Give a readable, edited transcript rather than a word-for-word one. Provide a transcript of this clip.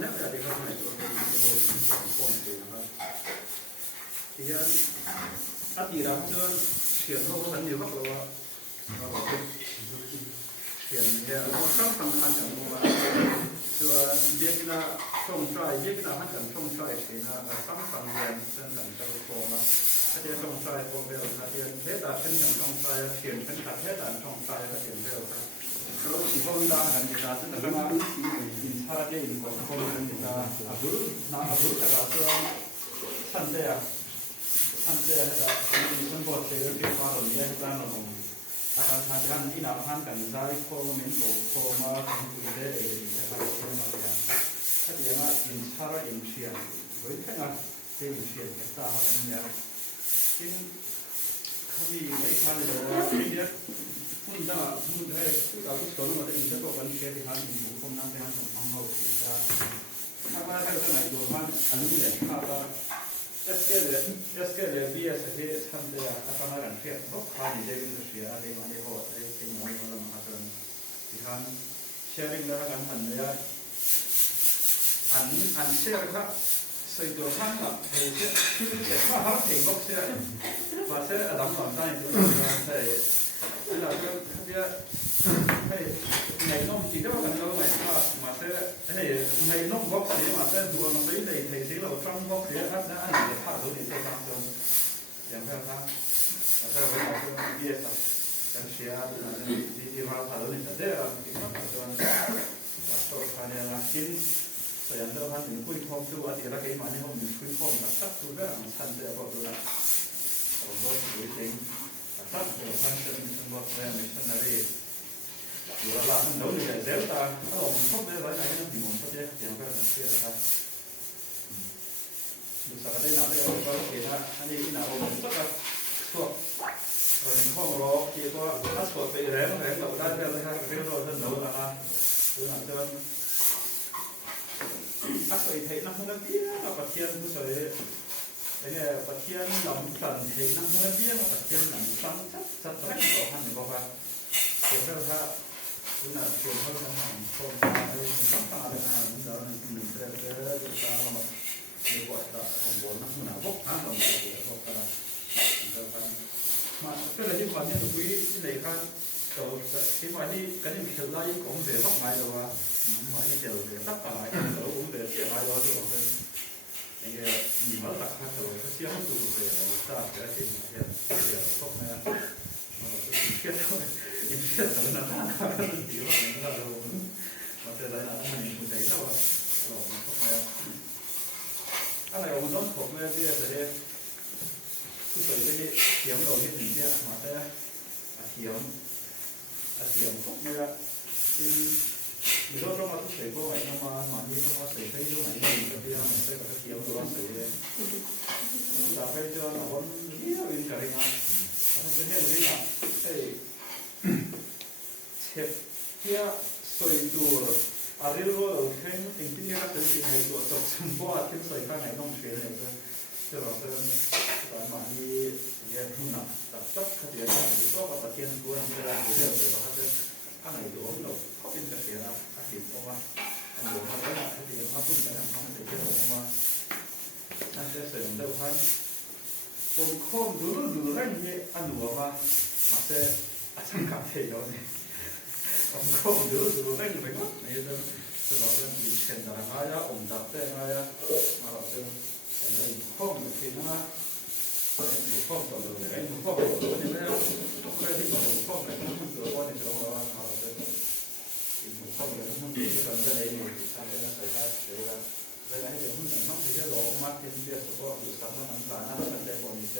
nét là cái con này có cái con gì nữa thì anh chỉ là cho chuyển hậu thân nhiều góc rồi chuyển cái nó rất sẵn sàng chẳng mà cho biết là trồng trái biết là hắn chẳng trồng trái thì là sẵn sàng liền sẵn sàng cho cô màถ้าจะส่งใจโปรเวลถ้าจะเฮ็ดแต่เป็นอย่างส่งใจเขียนเป็นขัดเฮ็ดแต่ส่งใจก็เขียนเร็วครับเราสีฟ้าดากันดีจ้าซึ่งแต่ว่าอินชาเดียอินของคนกันดีจ้าอับดุลแต่ละส่วนชั้นเดียให้แต่มีคนบอกเชื่อที่ฟ้าหล่นเนี่ยให้จ้าหนุ่มอาการทางการที่นับพันกันใจโคเมนโตโคมาทำกุยได้เองให้ไปเชื่อมาเรียนถ้าเดี๋ยวมาอินชาอินเชียนไว้แค่นั้นที่อินเชียนแค่ตาเขาเป็นเนี่ยซึ่งเขามีไม่ทันเลยว่าเนี่ยคุณจะคุณให้เราทุกคนมาได้ยินเฉพาะกันแค่ที่ทางบุคคลนั้นเป็นของทางเราสิจ้าถ้าว่าถ้าเรื่องไหนตัวมันอันนี้แหละถ้าว่าเอสเกเลบีเอสเอสทำได้อาการอะไรเพี้ยนรบกวนเด็กๆเสียอะไรมาในหัวอะไรที่มันเรามาทำที่ทางแชร์ลิงก์แล้วกันทันเลยอันแชร์ครับ所以就看了，就是看他评估些，或者啊，咱们网站就是係，嗱佢特別係內容自己話緊到咪啊，或者係內容博士，或者做咪水地提醒路裝博士，啊那按你拍到你這當中，然後他，或者我老師畢業生，跟學啊，你地方拍到你就這樣，地方拍到，或者看見啦，先。所以เราพันถึงคุยข้อมดูอาทิตย์ละกี่วันนี่ผมมีคุยข้อมกับตัดตัวเรื่องทันเดียวก็ดูละผมก็คุยจริงตัดตัวพันจะมีสมบัติแรงในชั้นนั้นอยู่ระดับมันเดี๋ยวนี้เดี๋ยวตาถ้าเราชอบได้หลายอย่างนั้นที่ผมก็จะอย่างก็จะเชื่อนะครับดูสักได้หนาได้ก็ก็เห็นนะอันนี้ที่หนาผมก็จะสวดเราเป็นข้อรอที่ก็ถ้าสวดไปแรงเราได้เรื่องอะไรครับเรื่องเราจะหนูนะดูหนังจนถ้าเคยเห็นนักท่องเที่ยวประเทศผู้สวยเนี่ยประเทศหลังสั่นเห็นนักท่องเที่ยวประเทศหลังสั่นชัดแรกต่อพันหนึ่งบอกว่าเกี่ยวกับถ้าคุณน่ะเกี่ยวกับทางคนอะไรต่างๆเลยนะเราหนึ่งเรื่องเราแบบมีบทละของบนนักหนาพวกทั้งหมดเลยพวกตลาดมาก็เลยที่วันนี้คุยที่ไหนครับตัวที่วันนี้กันนี่มีเรื่องของเสือพักไม้ตัวmà cái điều về tất cả cái đồ cũng về cái bài đó thì cònเป็นnhững cái gì mà đặc sắc rồi cái siêu hấp thụ về ta sẽ tìm hiểu điều tốt này cái thiết thôi cái thiết là nó là cái điều mà nó là đồ mà từ đây là mình cũng thấy đâu rồi tốt này cái này ông nói thuộc này bây giờ sẽ cứ phải cái kiếm đầu cái gì kia mà sẽ kiếm tốt này如果中國啲水果為啊嘛，萬一中國水非洲為嗰啲啊，咪所以嗰啲有好多水嘅。但係就我呢個原則係啊，我最聽嗰啲啊，即係切啲水做啊，呢個聽定啲嘅整體係做做全部啊，聽水翻嚟弄全嚟嘅，即係話佢但萬一嘢唔能特質佢哋係如果話天官嘅啦，佢哋就話佢ข้างในตัวเราเป็นกระเสียนะอาทิตย์ออกมาอันเดียวกันแล้วอาทิตย์มาพุ่งกันทำให้เกิดออกมาอันจะเสริมเดิมพันคนโค้งดูเรื่องนี้อันหัวมาเสอาจารย์ขับเที่ยวเนี่ยคนโค้งดูเรื่องไปหมดนี่เรื่องจะบอกเรื่องดิเชนต่างๆอะองค์ดับได้ไหมอะมาบอกเรื่องแต่เรื่องโค้งอยู่ที่นั่นอยู่ข้องต่อเลยไอ้อยู่ข้องต่อเลยนี่ไม่เอาไม่ที่บอกอยู่ข้องแต่ต้องตัวก้อนในตัวเราเอาเลยอยู่ข้องเลยต้องอยู่ด้วยกันได้เลยทำได้แล้วใส่ได้เดี๋ยวกันเวลาให้เดี๋ยวหุ้นต่างๆที่จะรอมาเป็นเดือนสุดก็อยู่สามวันนั้นหน้ามันจะก่อนอีกจะ